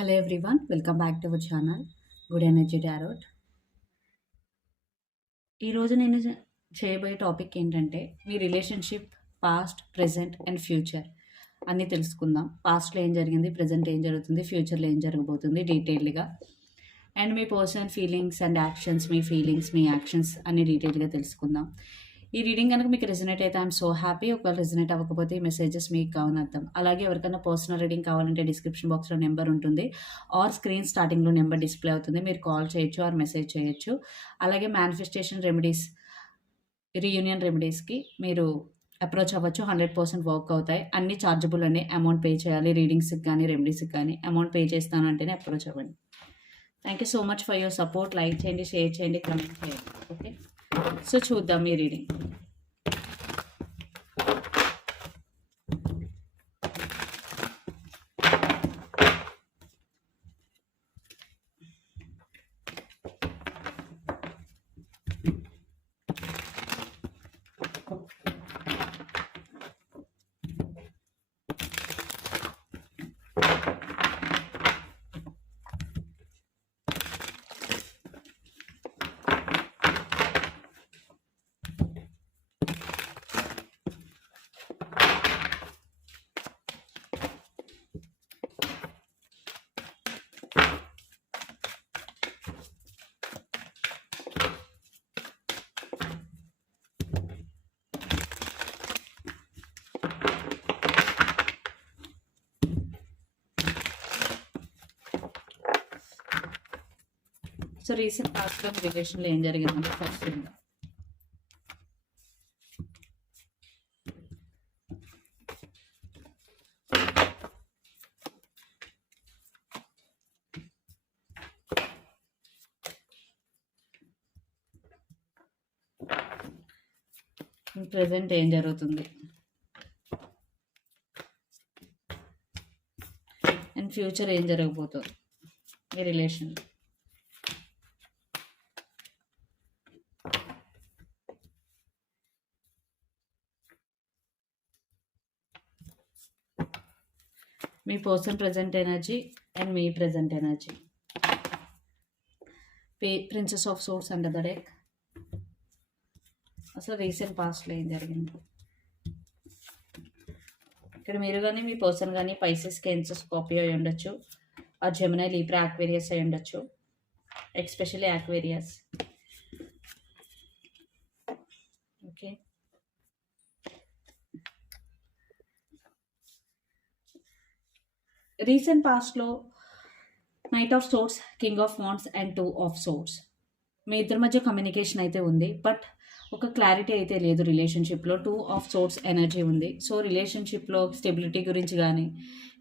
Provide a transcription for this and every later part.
Hello everyone welcome back to our channel good energy tarot ఈరోజు నేను చేయబోయే topic ఏంటంటే మీ relationship past present and future అన్నీ తెలుసుకుందాం. పాస్ట్లో ఏం జరిగింది ప్రజెంట్ ఏం జరుగుతుంది ఫ్యూచర్లో ఏం జరగబోతుంది డీటెయిల్డ్గా అండ్ మీ పర్సనల్ ఫీలింగ్స్ అండ్ యాక్షన్స్ మీ ఫీలింగ్స్ మీ యాక్షన్స్ అన్ని డీటెయిల్గా తెలుసుకుందాం. ఈ రీడింగ్ కనుక మీకు రెజనేట్ అయితే ఐఎమ్ సో హ్యాపీ ఒకవేళ రెజనేట్ అవ్వకపోతే ఈ మెసేజెస్ మీకు కావనర్థం అలాగే ఎవరికైనా పర్సనల్ రీడింగ్ కావాలంటే డిస్క్రిప్షన్ బాక్స్లో నెంబర్ ఉంటుంది. ఆర్ స్క్రీన్ స్టార్టింగ్లో నెంబర్ డిస్ప్లే అవుతుంది. మీరు కాల్ చేయొచ్చు ఆర్ మెసేజ్ చేయొచ్చు. అలాగే మేనిఫెస్టేషన్ రెమెడీస్ రీయూనియన్ రెమెడీస్కి మీరు అప్రోచ్ అవ్వచ్చు. హండ్రెడ్ పర్సెంట్ వర్క్ అవుతాయి. అన్ని చార్జబుల్ అనే అమౌంట్ పే చేయాలి. రీడింగ్స్కి కానీ రెమెడీస్కి కానీ. అమౌంట్ పే చేస్తాను అంటేనే అప్రోచ్ అవ్వండి. Thank you so much for your support like చేయండి షేర్ చేయండి కమెంట్ చేయండి. ఓకే సో చూద్దాం ఈ రీడింగ్ సో రీసెంట్ పాస్ట్లో మీ రిలేషన్లో ఏం జరిగిందంటే ఫస్ట్ చూద్దాం ప్రజెంట్ ఏం జరుగుతుంది? అండ్ ఫ్యూచర్ ఏం జరగబోతుంది? ఈ రిలేషన్ మీ person present energy and me present energy. Page princess of swords under the deck. అసలు రీసెంట్ పాస్ట్లో ఏం జరిగింది? ఇక్కడ మీరు కానీ మీ పర్సన్ కానీ పైసెస్ కెన్సెస్ కాపీ అయి ఉండొచ్చు. ఆ జమున లీప్రా యాక్వేరియస్ అయి ఉండొచ్చు. ఎక్స్పెషల్లీ యాక్వేరియస్ ఓకే రీసెంట్ పాస్ట్లో knight of swords king of wands and two of swords మీ ఇద్దరి మధ్య కమ్యూనికేషన్ అయితే ఉంది బట్ ఒక క్లారిటీ అయితే లేదు రిలేషన్షిప్లో టూ ఆఫ్ సోర్స్ ఎనర్జీ ఉంది. సో రిలేషన్షిప్లో స్టెబిలిటీ గురించి కానీ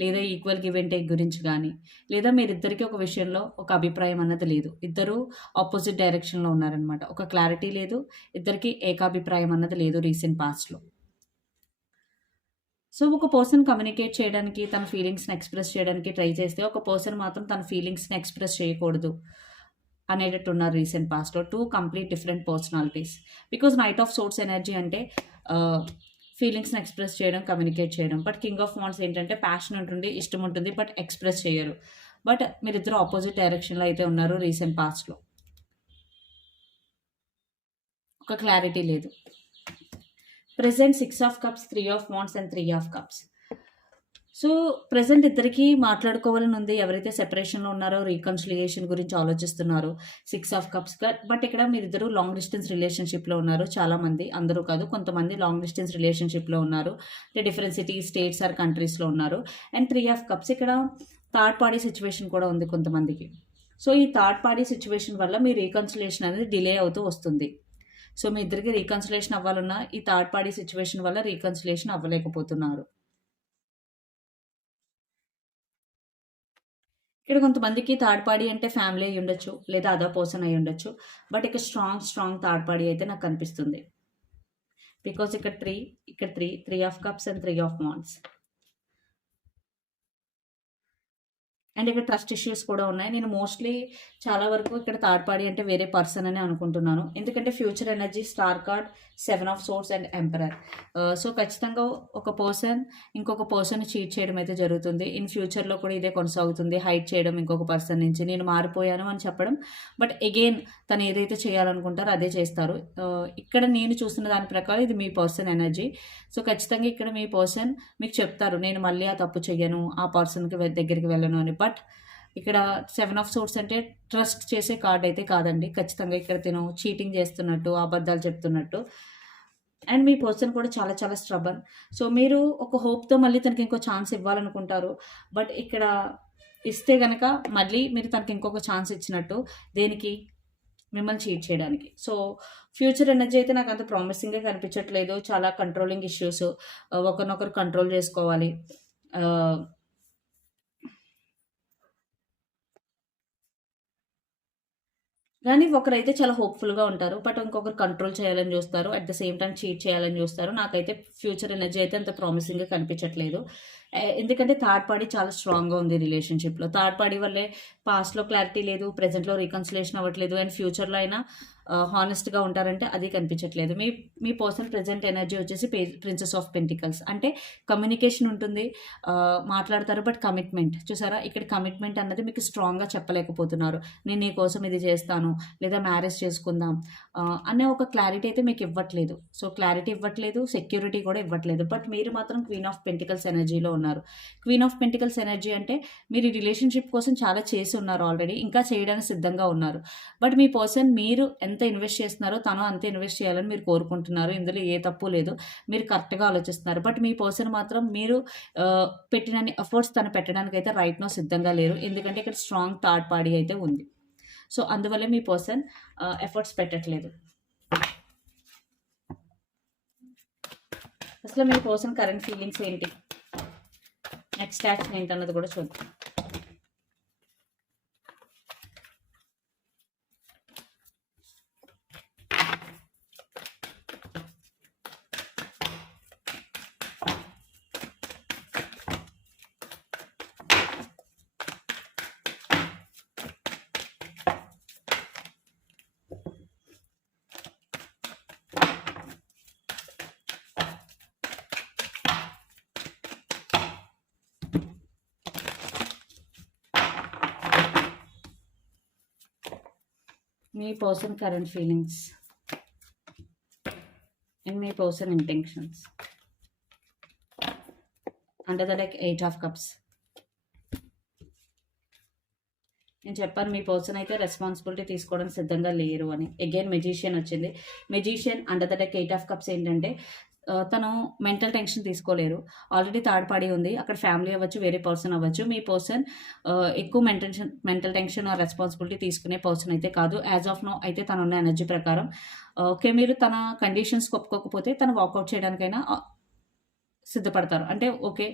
లేదా ఈక్వల్ గివ్ అండ్ టేక్ గురించి కానీ లేదా మీరిద్దరికి ఒక విషయంలో ఒక అభిప్రాయం అన్నది లేదు. ఇద్దరు ఆపోజిట్ డైరెక్షన్లో ఉన్నారనమాట ఒక క్లారిటీ లేదు ఇద్దరికి ఏకాభిప్రాయం అన్నది లేదు రీసెంట్ పాస్ట్లో సో ఒక పర్సన్ కమ్యూనికేట్ చేయడానికి తన ఫీలింగ్స్ని ఎక్స్ప్రెస్ చేయడానికి ట్రై చేస్తే ఒక పర్సన్ మాత్రం తన ఫీలింగ్స్ని ఎక్స్ప్రెస్ చేయకూడదు అనేటట్టు ఉన్నారు రీసెంట్ పాస్ట్లో two complete different personalities because knight of swords energy అంటే ఫీలింగ్స్ని ఎక్స్ప్రెస్ చేయడం కమ్యూనికేట్ చేయడం. బట్ కింగ్ ఆఫ్ వాన్స్ ఏంటంటే ప్యాషన్ ఉంటుంది ఇష్టం ఉంటుంది బట్ ఎక్స్ప్రెస్ చేయరు. బట్ మీరిద్దరు ఆపోజిట్ డైరెక్షన్లో అయితే ఉన్నారు రీసెంట్ పాస్ట్లో ఒక క్లారిటీ లేదు. Present six of cups three of wands and three of cups so present ఇద్దరికి మాట్లాడుకోవాలని ఉంది ఎవరైతే సెపరేషన్లో ఉన్నారో రీకన్సిలియేషన్ గురించి ఆలోచిస్తున్నారో సిక్స్ ఆఫ్ కప్స్ బట్ ఇక్కడ మీరిద్దరు లాంగ్ డిస్టెన్స్ రిలేషన్షిప్లో ఉన్నారు. చాలామంది అందరూ కాదు కొంతమంది లాంగ్ డిస్టెన్స్ రిలేషన్షిప్లో ఉన్నారు. అంటే డిఫరెంట్ సిటీస్ స్టేట్స్ ఆర్ కంట్రీస్లో ఉన్నారు. అండ్ త్రీ ఆఫ్ కప్స్ ఇక్కడ థర్డ్ పార్టీ సిచ్యువేషన్ కూడా ఉంది కొంతమందికి. సో ఈ థర్డ్ పార్టీ సిచ్యువేషన్ వల్ల మీ రీకన్సిలేషన్ అనేది డిలే అవుతూ వస్తుంది. సో మీ ఇద్దరికి రీకన్సిలేషన్ అవ్వాలన్నా ఈ థర్డ్ పార్టీ సిచ్యువేషన్ వల్ల రీకన్సిలేషన్ అవ్వలేకపోతున్నారు. ఇక్కడ కొంతమందికి థర్డ్ పార్టీ అంటే ఫ్యామిలీ అయి ఉండొచ్చు లేదా అదర్ పర్సన్ అయి ఉండొచ్చు బట్ ఇక్కడ స్ట్రాంగ్ స్ట్రాంగ్ థర్డ్ పార్టీ అయితే నాకు కనిపిస్తుంది. బికాస్ ఇక్కడ త్రీ ఇక్కడ three three of cups and three of wands and ఇక్కడ ట్రస్ట్ ఇష్యూస్ కూడా ఉన్నాయి. నేను మోస్ట్లీ చాలా వరకు ఇక్కడ థర్డ్ పార్టీ అంటే వేరే పర్సన్ అని అనుకుంటున్నాను. ఎందుకంటే future energy star card seven of swords and emperor so ఖచ్చితంగా ఒక పర్సన్ ఇంకొక పర్సన్ చీట్ చేయడం అయితే జరుగుతుంది. ఇన్ ఫ్యూచర్లో కూడా ఇదే కొనసాగుతుంది. హైట్ చేయడం ఇంకొక పర్సన్ నుంచి. నేను మారిపోయాను అని చెప్పడం. బట్ అగైన్ తను ఏదైతే చేయాలనుకుంటారో అదే చేస్తారు. Uh, ఇక్కడ నేను చూస్తున్న దాని ప్రకారం ఇది మీ పర్సన్ ఎనర్జీ సో ఖచ్చితంగా ఇక్కడ మీ పర్సన్ మీకు చెప్తారు. నేను మళ్ళీ ఆ తప్పు చెయ్యను ఆ పర్సన్కి దగ్గరికి వెళ్ళను అని. బట్ ఇక్కడ సెవెన్ ఆఫ్ సోర్స్ అంటే ట్రస్ట్ చేసే కార్డ్ అయితే కాదండి. ఖచ్చితంగా ఇక్కడ తిను చీటింగ్ చేస్తున్నట్టు అబద్ధాలు చెప్తున్నట్టు. అండ్ మీ పర్సన్ కూడా చాలా చాలా స్ట్రబన్ సో మీరు ఒక హోప్తో మళ్ళీ తనకి ఇంకో ఛాన్స్ ఇవ్వాలనుకుంటారు. బట్ ఇక్కడ ఇస్తే కనుక మళ్ళీ మీరు తనకి ఇంకొక ఛాన్స్ ఇచ్చినట్టు దేనికి? మిమ్మల్ని చీట్ చేయడానికి. సో ఫ్యూచర్ ఎనర్జీ అయితే నాకు అంత ప్రామిసింగ్గా కనిపించట్లేదు. చాలా కంట్రోలింగ్ ఇష్యూస్ ఒకరినొకరు కంట్రోల్ చేసుకోవాలి. కానీ ఒకరైతే చాలా హోప్ఫుల్గా ఉంటారు. బట్ ఇంకొకరు కంట్రోల్ చేయాలని చూస్తారు. At the same time cheat చేయాలని చూస్తారు. నాకైతే ఫ్యూచర్ ఎనర్జీ అయితే అంత ప్రామిసింగ్గా కనిపించట్లేదు. ఎందుకంటే థర్డ్ పార్టీ చాలా స్ట్రాంగ్గా ఉంది రిలేషన్షిప్లో. థర్డ్ పార్టీ వల్లే పాస్ట్లో క్లారిటీ లేదు ప్రజెంట్లో రీకన్సిలేషన్ అవ్వట్లేదు అండ్ ఫ్యూచర్లో అయినా హానెస్ట్గా ఉంటారంటే అది కనిపించట్లేదు. మీ మీ పర్సనల్ ప్రజెంట్ ఎనర్జీ వచ్చేసి ప్రిన్సెస్ ఆఫ్ పెంటికల్స్. అంటే కమ్యూనికేషన్ ఉంటుంది మాట్లాడతారు బట్ కమిట్మెంట్. చూసారా? ఇక్కడ కమిట్మెంట్ అన్నది మీకు స్ట్రాంగ్గా చెప్పలేకపోతున్నారు. నేను నీ కోసం ఇది చేస్తాను లేదా మ్యారేజ్ చేసుకుందాం అనే ఒక క్లారిటీ అయితే మీకు ఇవ్వట్లేదు. సో క్లారిటీ ఇవ్వట్లేదు సెక్యూరిటీ కూడా ఇవ్వట్లేదు. బట్ మీరు మాత్రం క్వీన్ ఆఫ్ పెంటికల్స్ ఎనర్జీలో ఉన్నారు. క్వీన్ ఆఫ్ పెంటికల్స్ ఎనర్జీ అంటే మీరు రిలేషన్షిప్ కోసం చాలా చేసి ఉన్నారు ఆల్రెడీ ఇంకా చేయడానికి సిద్ధంగా ఉన్నారు. బట్ మీ పర్సన్ మీరు ఎంత ఇన్వెస్ట్ చేస్తున్నారో తను అంత ఇన్వెస్ట్ చేయాలని మీరు కోరుకుంటున్నారు. ఇందులో ఏ తప్పు లేదు. మీరు కరెక్ట్గా ఆలోచిస్తున్నారు. బట్ మీ పర్సన్ మాత్రం మీరు పెట్టినన్ని ఎఫర్ట్స్ తను పెట్టడానికి అయితే రైట్ నో సిద్ధంగా లేరు. ఎందుకంటే ఇక్కడ స్ట్రాంగ్ థర్డ్ పార్టీ అయితే ఉంది. సో అందువల్ల మీ పర్సన్ ఎఫర్ట్స్ పెట్టట్లేదు. అసలు మీ పర్సన్ కరెంట్ ఫీలింగ్స్ ఏంటి? నెక్స్ట్ యాక్షన్ ఏంటన్నది కూడా చూద్దాం. మీ person current feelings and me person intentions. Under the like eight of cups. నేను చెప్పాను మీ పర్సన్ అయితే రెస్పాన్సిబిలిటీ తీసుకోవడం సిద్ధంగా లేరు అని. అగైన్ మెజిషియన్ వచ్చింది. Magician under the deck eight of cups ఏంటంటే తను మెంటల్ టెన్షన్ తీసుకోలేరు. ఆల్రెడీ థర్డ్ పార్టీ ఉంది. అక్కడ ఫ్యామిలీ అవ్వచ్చు వేరే పర్సన్ అవ్వచ్చు. మీ పర్సన్ ఎక్కువ మెంటల్ మెంటల్ టెన్షన్ రెస్పాన్సిబిలిటీ తీసుకునే పర్సన్ అయితే కాదు. యాజ్ ఆఫ్ నో అయితే తను ఉన్న ఎనర్జీ ప్రకారం. ఓకే మీరు తన కండిషన్స్ ఒప్పుకోకపోతే తను వాకౌట్ చేయడానికైనా సిద్ధపడతారు. అంటే ఓకే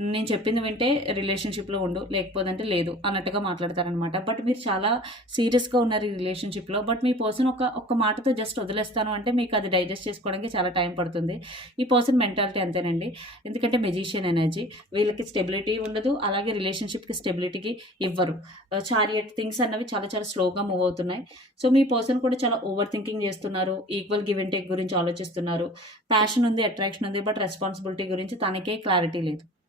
నేను చెప్పింది వింటే రిలేషన్షిప్లో ఉండు లేకపోతే లేదు అన్నట్టుగా మాట్లాడతారనమాట బట్ మీరు చాలా సీరియస్గా ఉన్నారు ఈ రిలేషన్షిప్లో బట్ మీ పర్సన్ ఒక ఒక్క మాటతో జస్ట్ వదిలేస్తాను అంటే మీకు అది డైజెస్ట్ చేసుకోవడానికి చాలా టైం పడుతుంది. ఈ పర్సన్ మెంటాలిటీ అంతేనండి. ఎందుకంటే మెజిషియన్ ఎనర్జీ వీళ్ళకి స్టెబిలిటీ ఉండదు అలాగే రిలేషన్షిప్కి స్టెబిలిటీకి ఇవ్వరు. Uh, చారియట్ థింగ్స్ అన్నవి చాలా చాలా స్లోగా మూవ్ అవుతున్నాయి. సో మీ పర్సన్ కూడా చాలా ఓవర్ థింకింగ్ చేస్తున్నారు ఈక్వల్ గివ్ అండ్ టేక్ గురించి ఆలోచిస్తున్నారు. ప్యాషన్ ఉంది అట్రాక్షన్ ఉంది బట్ రెస్పాన్సిబిలిటీ గురించి తనకే క్లారిటీ లేదు.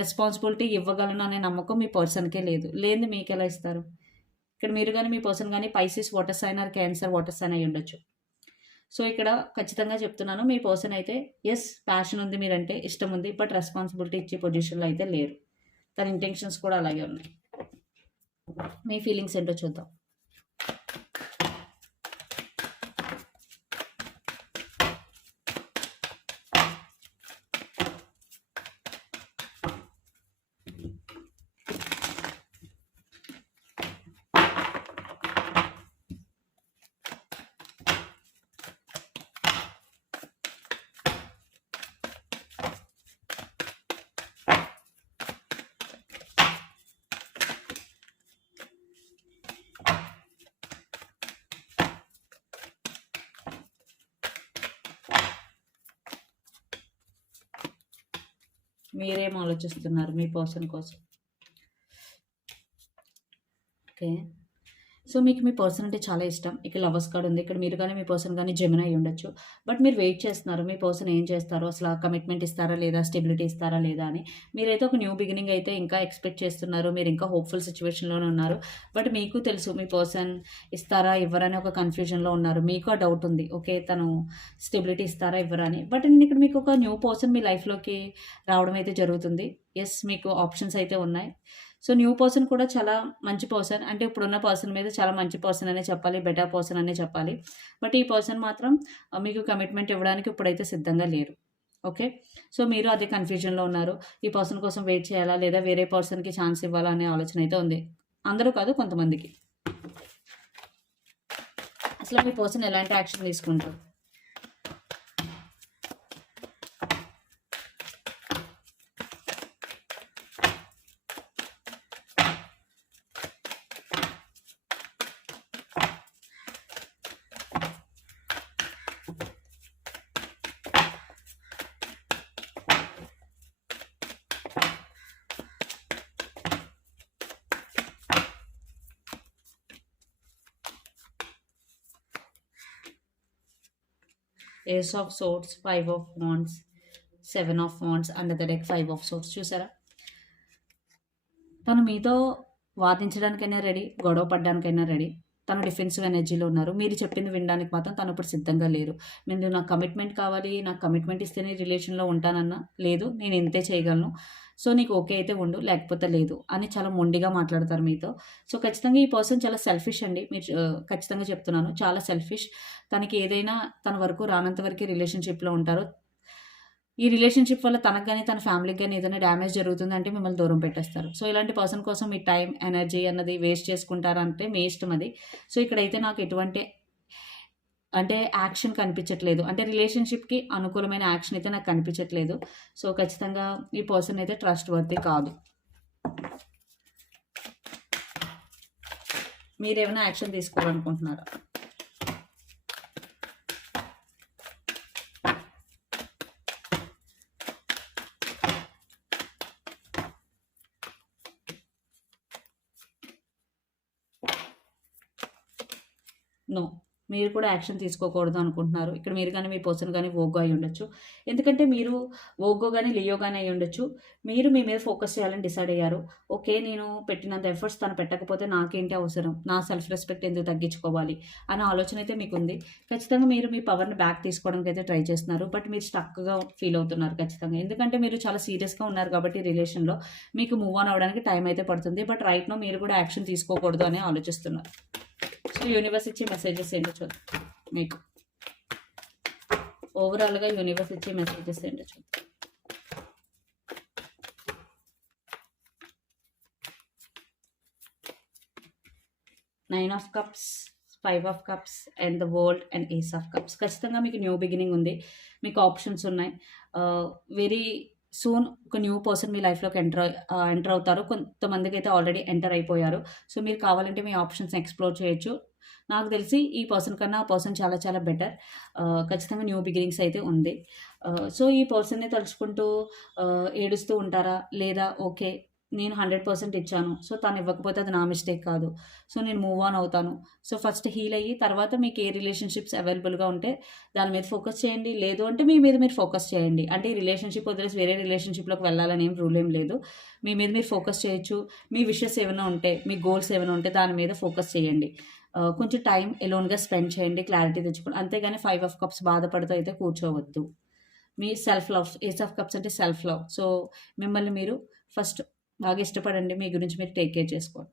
రెస్పాన్సిబిలిటీ ఇవ్వగలను అనే నమ్మకం మీ పర్సన్కే లేదు. లేని మీకు ఎలా ఇస్తారు? ఇక్కడ మీరు కానీ మీ పర్సన్ కానీ Pisces water sign or Cancer water sign అయి ఉండొచ్చు. సో ఇక్కడ ఖచ్చితంగా చెప్తున్నాను మీ పర్సన్ అయితే ఎస్ ప్యాషన్ ఉంది మీరంటే ఇష్టం ఉంది బట్ రెస్పాన్సిబిలిటీ ఇచ్చే పొజిషన్లో అయితే లేరు. తన ఇంటెన్షన్స్ కూడా అలాగే ఉన్నాయి. మీ ఫీలింగ్స్ ఏంటో చూద్దాం. మీరేం ఆలోచిస్తున్నారు మీ పర్సన్ కోసం? ఓకే. సో మీకు మీ పర్సన్ అంటే చాలా ఇష్టం. ఇక్కడ లవర్స్ కార్డ్ ఉంది. ఇక్కడ మీరు కానీ మీ పర్సన్ కానీ జమిన్ అయి ఉండొచ్చు. బట్ మీరు వెయిట్ చేస్తున్నారు. మీ పర్సన్ ఏం చేస్తారు? అసలు కమిట్మెంట్ ఇస్తారా లేదా? స్టెబిలిటీ ఇస్తారా లేదా అని. మీరైతే ఒక న్యూ బిగినింగ్ అయితే ఇంకా ఎక్స్పెక్ట్ చేస్తున్నారు. మీరు ఇంకా హోప్ఫుల్ సిచ్యువేషన్లోనే ఉన్నారు. బట్ మీకు తెలుసు మీ పర్సన్ ఇస్తారా? ఇవ్వరని ఒక కన్ఫ్యూజన్లో ఉన్నారు. మీకు ఆ డౌట్ ఉంది. ఓకే తను స్టెబిలిటీ ఇస్తారా? ఇవ్వరా అని. బట్ నేను ఇక్కడ మీకు ఒక న్యూ పర్సన్ మీ లైఫ్లోకి రావడం అయితే జరుగుతుంది. ఎస్ మీకు ఆప్షన్స్ అయితే ఉన్నాయి. సో న్యూ పర్సన్ కూడా చాలా మంచి పర్సన్. అంటే ఇప్పుడున్న పర్సన్ మీద చాలా మంచి పర్సన్ అనే చెప్పాలి బెటర్ పర్సన్ అనే చెప్పాలి. బట్ ఈ పర్సన్ మాత్రం మీకు కమిట్మెంట్ ఇవ్వడానికి ఇప్పుడైతే సిద్ధంగా లేరు. ఓకే? సో మీరు అదే కన్ఫ్యూజన్లో ఉన్నారు. ఈ పర్సన్ కోసం వెయిట్ చేయాలా లేదా వేరే పర్సన్కి ఛాన్స్ ఇవ్వాలా అనే ఆలోచన అయితే ఉంది. అందరూ కాదు కొంతమందికి. అసలు మీ పర్సన్ ఎలాంటి యాక్షన్ తీసుకుంటారు? Ace of swords five of wands seven of wands under the deck five of swords చూసారా? తను మీతో వాదించడానికైనా రెడీ గొడవ పడడానికైనా రెడీ తను డిఫెన్సివ్ ఎనర్జీలో ఉన్నారు. మీరు చెప్పింది వినడానికి మాత్రం తను ఇప్పుడు సిద్ధంగా లేరు. మీరు నాకు కమిట్మెంట్ కావాలి నాకు కమిట్మెంట్ ఇస్తేనే రిలేషన్లో ఉంటానన్నా లేదు. నేను ఇంతే చేయగలను. సో నీకు ఓకే అయితే ఉండు లేకపోతే లేదు అని చాలా మొండిగా మాట్లాడతారు మీతో. సో ఖచ్చితంగా ఈ పర్సన్ చాలా సెల్ఫిష్ అండి. మీరు ఖచ్చితంగా చెప్తున్నాను. చాలా సెల్ఫిష్ తనకి ఏదైనా తన వరకు రానంత వరకు రిలేషన్షిప్లో ఉంటారు ఈ రిలేషన్షిప్ వల్ల తనకు కానీ తన ఫ్యామిలీకి కానీ ఏదైనా డ్యామేజ్ జరుగుతుందంటే మిమ్మల్ని దూరం పెట్టేస్తారు. సో ఇలాంటి పర్సన్ కోసం మీ టైం ఎనర్జీ అన్నది వేస్ట్ చేసుకుంటారంటే మీ ఇష్టం అది. సో ఇక్కడైతే నాకు ఎటువంటి అంటే యాక్షన్ కనిపించట్లేదు. అంటే రిలేషన్షిప్కి అనుకూలమైన యాక్షన్ అయితే నాకు కనిపించట్లేదు. సో ఖచ్చితంగా ఈ పర్సన్ అయితే ట్రస్ట్ వర్తీ కాదు. మీరేమైనా యాక్షన్ తీసుకోవాలనుకుంటున్నారా? నో మీరు కూడా యాక్షన్ తీసుకోకూడదు అనుకుంటున్నారు. ఇక్కడ మీరు కానీ మీ పర్సన్ కానీ ఓగో అయి ఉండొచ్చు. ఎందుకంటే మీరు ఓగో కానీ లియో కానీ అయి ఉండొచ్చు. మీరు మీ మీద ఫోకస్ చేయాలని డిసైడ్ అయ్యారు. ఓకే నేను పెట్టినంత ఎఫర్ట్స్ తను పెట్టకపోతే నాకేంటి అవసరం? నా సెల్ఫ్ రెస్పెక్ట్ ఎందుకు తగ్గించుకోవాలి? అనే ఆలోచన అయితే మీకు ఉంది ఖచ్చితంగా మీరు మీ పవర్ని బ్యాక్ తీసుకోవడానికి అయితే ట్రై చేస్తున్నారు. బట్ మీరు స్టక్గా ఫీల్ అవుతున్నారు ఖచ్చితంగా. ఎందుకంటే మీరు చాలా సీరియస్గా ఉన్నారు కాబట్టి రిలేషన్లో మీకు మూవ్ ఆన్ అవ్వడానికి టైం అయితే పడుతుంది. బట్ రైట్ నో మీరు కూడా యాక్షన్ తీసుకోకూడదు అని ఆలోచిస్తున్నారు. సో యూనివర్స్ ఇచ్చే మెసేజెస్ ఏంటో చూద్దాం మీకు ఓవరాల్గా యూనివర్స్ ఇచ్చే మెసేజెస్ ఏంటో చూద్దాం nine of cups five of cups and the world and ace of cups ఖచ్చితంగా మీకు న్యూ బిగినింగ్ ఉంది. మీకు ఆప్షన్స్ ఉన్నాయి. వెరీ సూన్ ఒక న్యూ పర్సన్ మీ లైఫ్లోకి ఎంటర్ ఎంటర్ అవుతారు. కొంతమందికి అయితే ఆల్రెడీ ఎంటర్ అయిపోయారు. సో మీరు కావాలంటే మీ ఆప్షన్స్ ఎక్స్ప్లోర్ చేయొచ్చు. నాకు తెలిసి ఈ పర్సన్ కన్నా ఆ పర్సన్ చాలా చాలా బెటర్. ఖచ్చితంగా న్యూ బిగినింగ్స్ అయితే ఉంది. సో ఈ పర్సన్ని తలుచుకుంటూ ఏడుస్తూ ఉంటారా? లేదా ఓకే నేను హండ్రెడ్ పర్సెంట్ ఇచ్చాను. సో తను ఇవ్వకపోతే అది నా మిస్టేక్ కాదు. సో నేను మూవ్ ఆన్ అవుతాను. సో ఫస్ట్ హీల్ అయ్యి తర్వాత మీకు ఏ రిలేషన్షిప్స్ అవైలబుల్గా ఉంటే దాని మీద ఫోకస్ చేయండి. లేదు అంటే మీ మీద మీరు ఫోకస్ చేయండి. అంటే ఈ రిలేషన్షిప్ వదిలేసి వేరే రిలేషన్షిప్లోకి వెళ్ళాలని ఏం రూల్ ఏం లేదు. మీ మీద మీరు ఫోకస్ చేయొచ్చు. మీ విషెస్ ఏమైనా ఉంటే మీ గోల్స్ ఏమైనా ఉంటే దాని మీద ఫోకస్ చేయండి. కొంచెం టైం ఎలోన్గా స్పెండ్ చేయండి. క్లారిటీ తెచ్చుకోండి అంతేగాని ఫైవ్ ఆఫ్ కప్స్ బాధపడుతూ అయితే కూర్చోవద్దు. మీ self love ace of cups అంటే సెల్ఫ్ లవ్. సో మిమ్మల్ని మీరు ఫస్ట్ బాగా ఇష్టపడండి. మీ గురించి మీరు టేక్ కేర్ చేసుకోండి.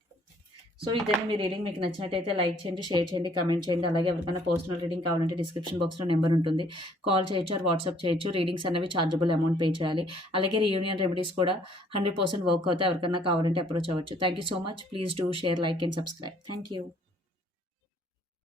సో ఇదని మీ రీడింగ్ మీకు నచ్చినట్టయితే లైక్ చేయండి షేర్ చేయండి కమెంట్ చేయండి. అలాగే ఎవరికైనా పర్సనల్ రీడింగ్ కావాలంటే డిస్క్రిప్షన్ బాక్స్లో నెంబర్ ఉంటుంది. కాల్ చేయొచ్చు ఆర్ వాట్సాప్ చేయొచ్చు. రీడింగ్స్ అనేవి చార్జబుల్ అమౌంట్ పే చేయాలి. అలాగే రీయూనియన్ రెమెడీస్ కూడా హండ్రెడ్ పర్సెంట్ వర్క్ అవుతాయి. ఎవరికైనా కావాలంటే అప్రోచ్ అవ్వచ్చు. Thank you so much please do share like and subscribe thank you